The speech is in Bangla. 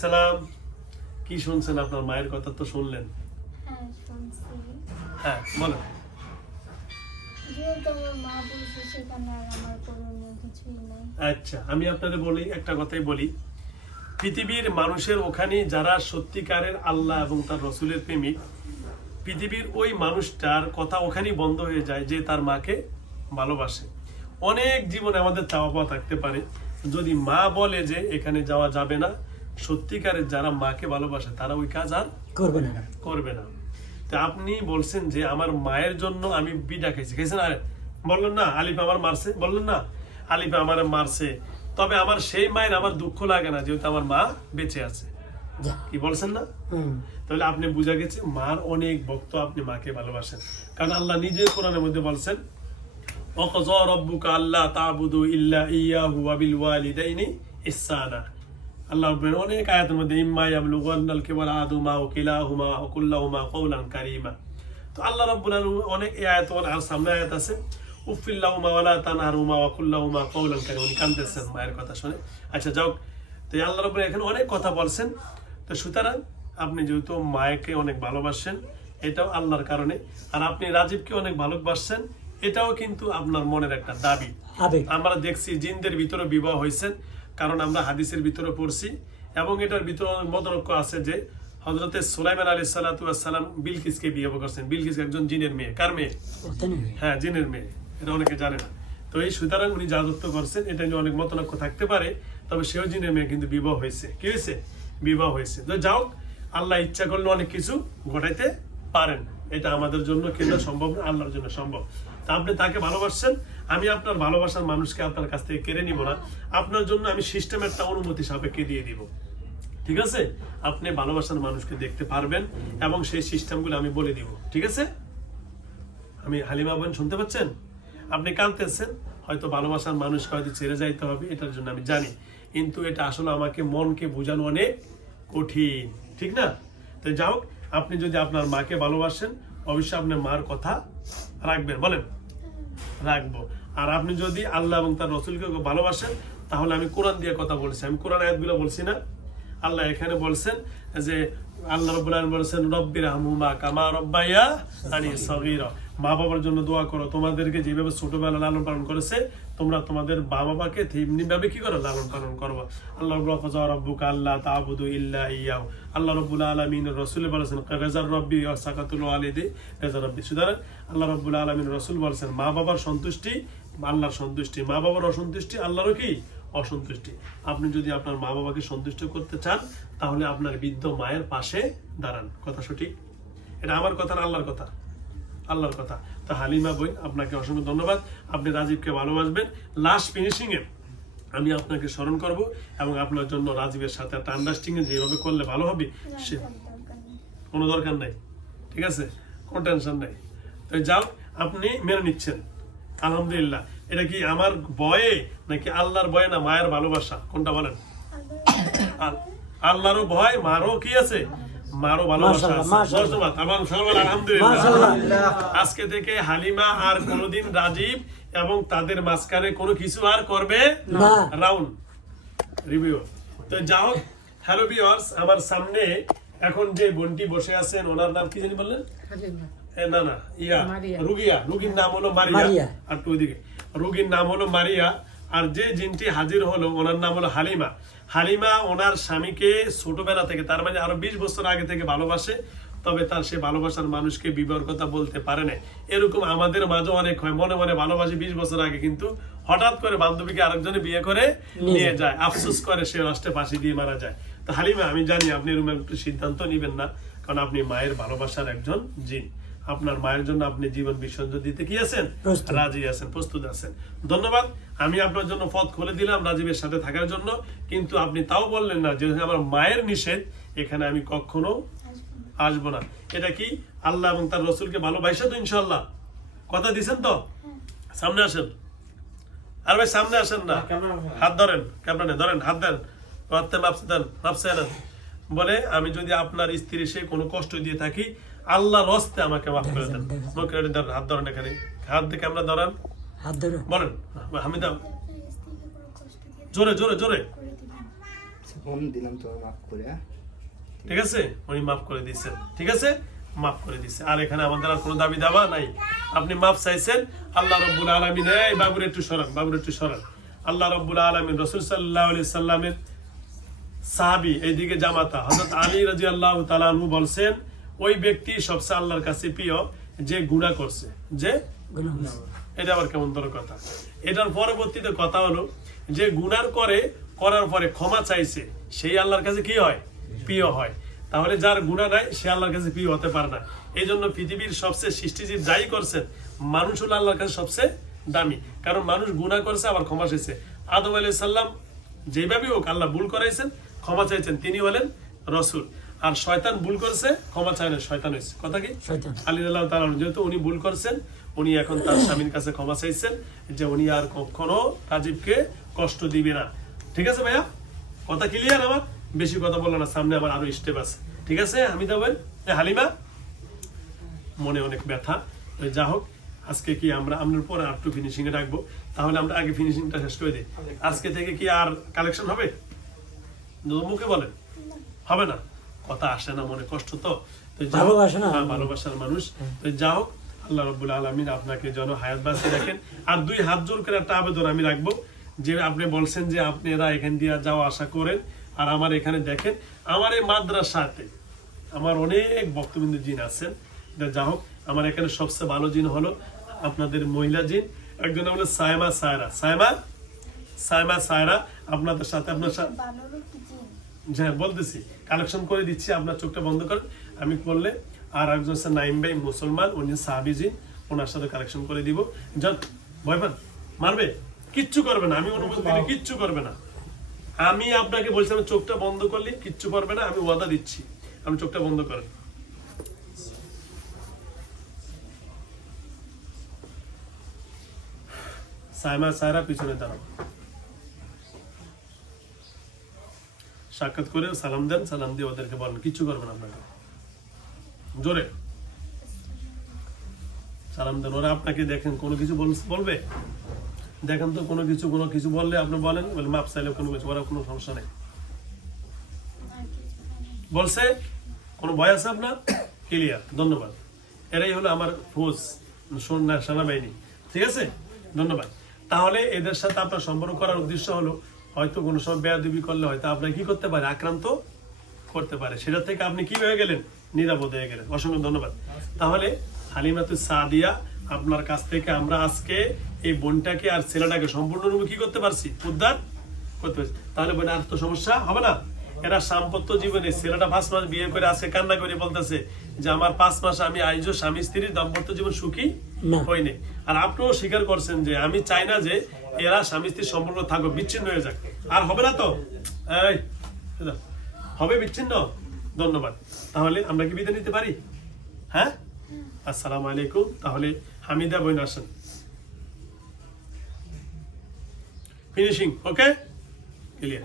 সালাম। কি শুনছেন? আপনার মায়ের কথা তো শুনলেন। হ্যাঁ শুনছি। হ্যাঁ বলেন। যেহেতু আমার মা বলছে সেখানে আর আমার করণীয় কিছুই নাই। আচ্ছা, আমি আপনাদের বলি, একটা কথাই বলি, পৃথিবীর মানুষের ওখানে যারা সত্যিকারের আল্লাহ এবং তার রসুলের প্রেমিক, পৃথিবীর ওই মানুষটার কথা ওখানেই বন্ধ হয়ে যায় যে তার মাকে ভালোবাসে। অনেক জীবনে আমাদের চাওয়া পাওয়া থাকতে পারে, যদি মা বলে যে এখানে যাওয়া যাবে না, সত্যিকারের যারা মাকে ভালোবাসে তারা ওই কাজ আর করবে না। তা আপনি বলছেন যে আমার মায়ের জন্য আমি বিড়া খাইছেন, আরে বললেন না আলিফ আমার মারছে, বললেন না আলিফ আমার মারছে, তবে আমার সেই মায়ের আমার দুঃখ লাগে না যেহেতু আমার মা বেঁচে আছে। কি বলছেন না? তাহলে আপনি বুঝা গেছে মার অনেক ভক্ত, আপনি মাকে ভালোবাসেন। কারণ আল্লাহ নিজে কোরআনের মধ্যে বলছেন ওয়াকাযা রাব্বুকা আল্লা তা'বুদু ইল্লা ইয়্যাহু ওয়া বিল ওয়ালিদাইনি ইহসানা। আল্লাহ বলেন অনেক আয়াতের মধ্যে ইম্মা ইয়াবলুগান্নাল কিবারা আহাদুহুমা আও কিলাহুমা আও কুল্লাহুমা কাওলান কারীমা। তো আল্লাহ রাব্বুল আলামিন অনেক এই আয়াত, আর সামনে আয়াত আছে উফিল্লাহুমা ওয়ালা তানহারহুমা ওয়া কুল্লাহুমা কাওলান কারীমা। উনি কাঁদতেছেন মায়ের কথা শুনে। আচ্ছা যাও, তো আল্লাহ রাব্বুল এখানে অনেক কথা বলছেন। তো সুতরাং আপনি যেহেতু মায়েকে অনেক ভালোবাসেন, এটাও আল্লাহর কারণে, আর আপনি রাজীবকে অনেক ভালোবাসছেন, এটাও কিন্তু আপনার মনের একটা দাবি। আমরা দেখছি জিনদের ভিতরে বিবাহ হয়েছেন, কারণ আমরা হাদিসের ভিতরে পড়ছি, এবং এটার ভিতরে অনেক মতলক্য আছে যে হযরতে সুলাইমান আলাইহিস সালাতু ওয়াস সালাম বিলকিসকে বিয়ে করছেন। বিলকিস একজন জিনের মেয়ে। কার মেয়ে? হ্যাঁ, জিনের মেয়ে। এটা অনেকে জানে না। তো এই সুতরাং উনি রাজত্ব করছেন, এটা নিয়ে অনেক মতলক্য থাকতে পারে, তবে সেও জিনের মেয়ে, কিন্তু বিবাহ হয়েছে। কি হয়েছে? বিবাহ হয়েছে। তো যাও, আল্লাহ ইচ্ছা করলে অনেক কিছু ঘটাইতে পারেন। এটা আমাদের জন্য কিন্তু সম্ভব না, আল্লাহর জন্য সম্ভব। তা আপনি তাকে ভালোবাসছেন, আমি আপনার ভালোবাসার মানুষকে আপনার কাছ থেকে কেড়ে নিব না। আপনার জন্য আমি সিস্টেম একটা অনুমতি সাপেক্ষে দিয়ে দিব। ঠিক আছে? আপনি ভালোবাসার মানুষকে দেখতে পারবেন এবং সেই সিস্টেমগুলো আমি বলে দিব। ঠিক আছে? আমি হালিমা বোন শুনতে পাচ্ছেন? আপনি কাঁদতেছেন, হয়তো ভালোবাসার মানুষকে হয়তো ছেড়ে যাইতে হবে, এটার জন্য আমি জানি, কিন্তু এটা আসলে আমাকে মনকে বোঝানো অনেক কঠিন। ঠিক না? তো যাও, আপনি যদি আপনার মাকে ভালোবাসেন, অবশ্যই আপনার মার কথা রাখবেন। বলেন রাখবো। আর আপনি যদি আল্লাহ এবং তার রসুলকে ভালোবাসেন, তাহলে আমি কোরআন দিয়ে কথা বলছি, আমি কোরআন আয়াতগুলো বলছি না। আল্লাহ এখানে বলছেন যে আল্লাহ রাব্বুল আলামিন বলেছেন রব্বিরহামহুমা কামা রাব্বায়ানি সগীরা। মা বাবার জন্য দোয়া করো, তোমাদেরকে যেভাবে ছোটবেলা লালন পালন করেছে, তোমরা তোমাদের মা বাবাকে তেমনি ভাবে কি করো, লালন পালন করবা। আল্লাহ রাব্বুকা আল্লা তা'বুদু ইল্লা ইয়্যাহু। আল্লাহ রাব্বুল আলামিন রাসূল বলেছেন গাযার রব্বি ওয়া সাকাতুল ওয়ালিদি গাযা রব্বি। সুতরাং আল্লাহ রাব্বুল আলামিন রাসূল বলেছেন মা বাবার সন্তুষ্টি আল্লাহর সন্তুষ্টি, মা বাবার অসন্তুষ্টি আল্লাহরও কি অসন্তুষ্টি। আপনি যদি আপনার মা বাবাকে সন্তুষ্ট করতে চান, তাহলে আপনার বৃদ্ধ মায়ের পাশে দাঁড়ান। কথা সঠিক? এটা আমার কথা না, আল্লাহর কথা? আল্লাহর কথা। তো হালিমা বোন, আপনাকে অসংখ্য ধন্যবাদ। আপনি রাজীবকে ভালোবাসবেন। লাস্ট ফিনিশিং এ আমি আপনাকে স্মরণ করব এবং আপনার জন্য রাজীবের সাথে একটা আন্ডারস্ট্যান্ডিং যেভাবে করলে ভালো হবে, সে কোনো দরকার নাই। ঠিক আছে? কোনো টেনশন নাই। তো যাও, আপনি মেনে নিচ্ছেন, আলহামদুলিল্লাহ। এটা কি আমার ভয়ে নাকি আল্লাহর ভয়ে না মায়ের ভালোবাসা, কোনটা বলেন? আল্লাহরও ভয়, মারও কি আছে, মারও ভালোবাসা আছে। ধন্যবাদ এবং আলহামদুলিল্লাহ। আজকে থেকে হালিমা আর কোনোদিন রাজীব এবং তাদের মাঝখানে কোনো কিছু আর করবে না। Round review. তো যাও, হ্যালো ভিউয়ার্স, আমার সামনে এখন যে বোনটি বসে আছেন, ওনার নাম কি জানি বললেন? না না, রুগিয়া। রুগীর নাম হলো মারিয়া। আর ওইদিকে রুগীর নাম হলো মারিয়া। আর যে জিনটি হাজির হলো, ওনার নাম হলো হালিমা। হালিমা ওনার স্বামীকে ছোটবেলা থেকে, তার মানে আরো 20 বছর আগে থেকে ভালোবাসে, তবে তার সে ভালোবাসার মানুষকে বিবাহের কথা বলতে পারে না। এরকম আমাদের মাঝে অনেক হয়, মনে মনে ভালোবাসে 20 বছর আগে, কিন্তু হঠাৎ করে বান্ধবীকে আরেকজনে বিয়ে করে নিয়ে যায়, আফসোস করে সে রাষ্ট্রে ফাঁসি দিয়ে মারা যায়। তো হালিমা, আমি জানি আপনি এরকম একটু সিদ্ধান্ত নিবেন না, কারণ আপনি মায়ের ভালোবাসার একজন জিন। আপনার মায়ের জন্য আপনি জীবন বিসর্জন দিতে কি আছেন? রাজি আছেন, প্রস্তুত আছেন। ধন্যবাদ। আমি আপনার জন্য পথ খুলে দিলাম রাজীবের সাথে থাকার জন্য, কিন্তু আপনি তাও বললেন না যে আমার মায়ের নিষেধ, এখানে আমি কখনো আসবো না। এটা কি আল্লাহ এবং তার রসুলকে ভালোবাসা তো ইনশাআল্লাহ কথা দিছেন তো? সামনে আসেন। আর ভাই সামনে আসেন না, হাত ধরেন, ক্যামেরা ধরেন, হাত দেন, বলে আমি যদি আপনার স্ত্রী সে কোনো কষ্ট দিয়ে থাকি, আল্লাহর হস্তে আমাকে মাফ করে দেন। হাত ধরেন, এখানে হাত দিয়ে ক্যামেরা ধরেন, বলেন হামিদা, জোরে জোরে জোরে। ফোন দিলাম তো মাফ করে। ঠিক আছে, উনি মাফ করে দিয়েছেন, ঠিক আছে, মাফ করে দিচ্ছে। আর এখানে আমাদের আর কোনো দাবি দাবা নাই। আপনি মাফ চাইছেন, আল্লাহ রাব্বুল আলামিন, এই বাবুর একটু সরান, বাবুর একটু সরান। আল্লাহ রাব্বুল আলামিন রাসূল সাল্লাল্লাহু আলাইহি সাল্লামের সাহাবী, এইদিকে জামাতা হযরত আলী রাদিয়াল্লাহু তাআলা আনহু বলছেন, ওই ব্যক্তি সবচেয়ে আল্লাহর কাছে প্রিয় যে গুনাহ করছে, যে এটা আবার কেমন ধরো কথা। এটার পরবর্তীতে কথা হলো যে গুনাহ করার পরে ক্ষমা চাইছে, সেই আল্লাহর কাছে কি হয়? প্রিয় হয়। তাহলে যার গুনাহ নাই সে আল্লাহর কাছে প্রিয় হতে পারে না। এই জন্য পৃথিবীর সবচেয়ে সৃষ্টিজীব যাই করছেন, মানুষ হলো আল্লাহর কাছে সবচেয়ে দামি। কারণ মানুষ গুনাহ করছে, আবার ক্ষমা চাইছে। আদম আলাইহিস সালাম যেভাবে হোক আল্লাহ ভুল করাইছেন, ক্ষমা চাইছেন, তিনি হলেন রসুল। আর শয়তান ভুল করছে, ক্ষমা চায় না, শয়তান হয়েছে। কথা কি? আলী রাদিয়াল্লাহু তাআলা আনহু যেহেতু উনি ভুল করছেন, উনি এখন তার স্বামীর কাছে ক্ষমা চাইছেন যে উনি আর কখনো রাজীবকে কষ্ট দিবে না। ঠিক আছে ভাইয়া, কথা ক্লিয়ার? আমার বেশি কথা বললো না, সামনে আমার আরো স্টেপ আছে। ঠিক আছে হামিদা ভাই, হালিমা, মনে অনেক ব্যথা। যা হোক, আজকে কি আমরা আপনার পরে আর একটু ফিনিশিং এ রাখবো। তাহলে আমরা আগে ফিনিশিংটা শেষ করে দিই। আজকে থেকে কি আর কালেকশন হবে? মুখে বলেন হবে না, কথা আসে না, মনে কষ্ট তো। ভালোবাসার মানুষ। তো যা হোক, আল্লাহ রাব্বুল আলামিন আপনাকে যেন হায়াত বাঁচিয়ে রাখেন। আর দুই হাত জোর করে একটা আবেদন আমি রাখবো, যে আপনি বলছেন যে আপনারা এখান দিয়ে যাওয়া আসা করেন, আর আমার এখানে দেখেন, আমার এই মাদ্রাসাতে আমার অনেক বক্তবৃন্দ জিন আছেন। যা হোক, আমার এখানে সবচেয়ে ভালো জিন হলো আপনাদের মহিলা জিন। একজন হলো সায়মা সায়রা, সায়মা সায়রা, আপনাদের সাথে আপনার সাথে হ্যাঁ বলতেছি, কালেকশন করে দিচ্ছি। আপনার চোখটা বন্ধ করেন, আমি করলে। আর একজন হচ্ছে নাইম ভাই, মুসলমান, উনি সাহাবী জিন, ওনার সাথে কালেকশন করে দিব। যান, ভয় পান? মারবে? কিচ্ছু করবে না, আমি অনুমতি দিলে কিচ্ছু করবে না। আমি আপনাকে বলছিলাম চোখটা বন্ধ করলে কিচ্ছু করবে না, আমি ওয়াদা দিচ্ছি। আমি চোখটা বন্ধ করেন। সায়মা সায়রা, পিছনে দাঁড়াও, সাক্ষাৎ করে সালাম দেন, সালাম দিয়ে ওদেরকে বলেন কিচ্ছু করবেন আপনাকে। জোরে সালাম দেন। ওরা আপনাকে দেখেন কোনো কিছু বলবে, দেখেন তো কোনো কিছু বললে আপনি বলেন, মাপ চাইলে কোনো কিছু, ওরা কোনো সমস্যা নেই। বলছে কোনো ভয় আছে আপনার? ক্লিয়ার, ধন্যবাদ। এরাই হলো আমার ফৌজ, সেনাবাহিনী। ঠিক আছে, ধন্যবাদ। তাহলে এদের সাথে আপনার সম্পর্ক করার উদ্দেশ্য হলো, হয়তো কোনো সময় বেয়াদবি করলে হয়তো আপনার কি করতে পারে, আক্রান্ত করতে পারে। সেটা থেকে আপনি কি হয়ে গেলেন? নিরাপদ হয়ে গেলেন। অসংখ্য ধন্যবাদ। তাহলে হালিমাতুস সাদিয়া, আপনার কাছ থেকে আমরা আজকে এই বোনটাকে আর ছেলেটাকে সম্পূর্ণরূপে কি করতে পারছি? উদ্ধার করতে পারছি। তাহলে বোন আর তো সমস্যা হবে না। এরা সাম্পত্য জীবনে, ছেলেটা 5 মাস বিয়ে করে আজকে কান্না করে বলতেছে যে আমার 5 মাস আমি আইজো স্বামী স্ত্রীর দাম্পত্য জীবন সুখী হয়নি। আর আপনিও স্বীকার করছেন যে আমি চাই না যে এরা স্বামী স্ত্রীর সম্পর্ক থাকো, বিচ্ছিন্ন হয়ে যাক। আর হবে না তো? এই হবে বিচ্ছিন্ন? ধন্যবাদ। তাহলে আমরা কি বিদায় নিতে পারি? হ্যাঁ, আসসালামু আলাইকুম। তাহলে হামিদা বোন আসেন, ফিনিশিং। ওকে, ক্লিয়ার।